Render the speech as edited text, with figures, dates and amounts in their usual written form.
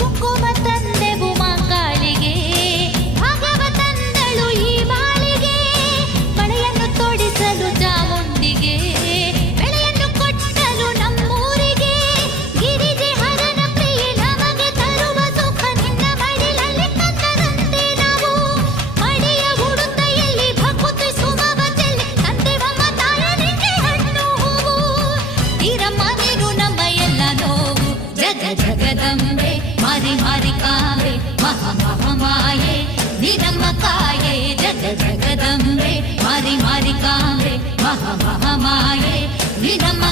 ಕುಂಕುಮ ತಂದೆವು ಮಾಂಕಾಳಿಗೆ, ಭಾಗ್ಯವ ತಂದಳು ಈ ಬಾಳಿಗೆ. ಮಳೆಯನ್ನು ತೊಡಿಸಲು ಚಾಮುಂಡಿಗೆ, ಬೆಳೆಯನ್ನು ಕೊಟ್ಟಲು ನಮ್ಮೂರಿಗೆ. ಗಿರಿಜೆ ಹರನ ಪ್ರಿಯೆ ನಮಗೆ ತರುವ ಸುಖ ನಿನ್ನ ಮಡಿಲಲ್ಲಿ ತಂದರಂತೆ ನಾವು. ಮಡಿಯ ಉಡುತೆಯಲ್ಲಿ ಭಕುತಿ ಸುಮವ ಚೆಲ್ಲಿ ತಂದೆವಮ್ಮ ತಾಯನಿಗೆ ಹಣ್ಣು ಹೂವು. ಈರಮ್ಮ ನೀನು ನಮ್ಮ ಎಲ್ಲ ನೋವು, ಜಗ ಜಗದಂಬೆ ಮಾರಿ ಮಾರಿ ಕಾಂಬೆ ಮಹಾ ಮಹಾಮಾಯೆ ನೀನಮ್ಮ ಕಾಯೆ. ಜಗ ಜಗದಂಬೆ ಮಾರಿ ಮಾರಿ ಕಾಂಬೆ ಮಹಾ ಮಹಾಮಾಯೆ ನೀನಮ್ಮ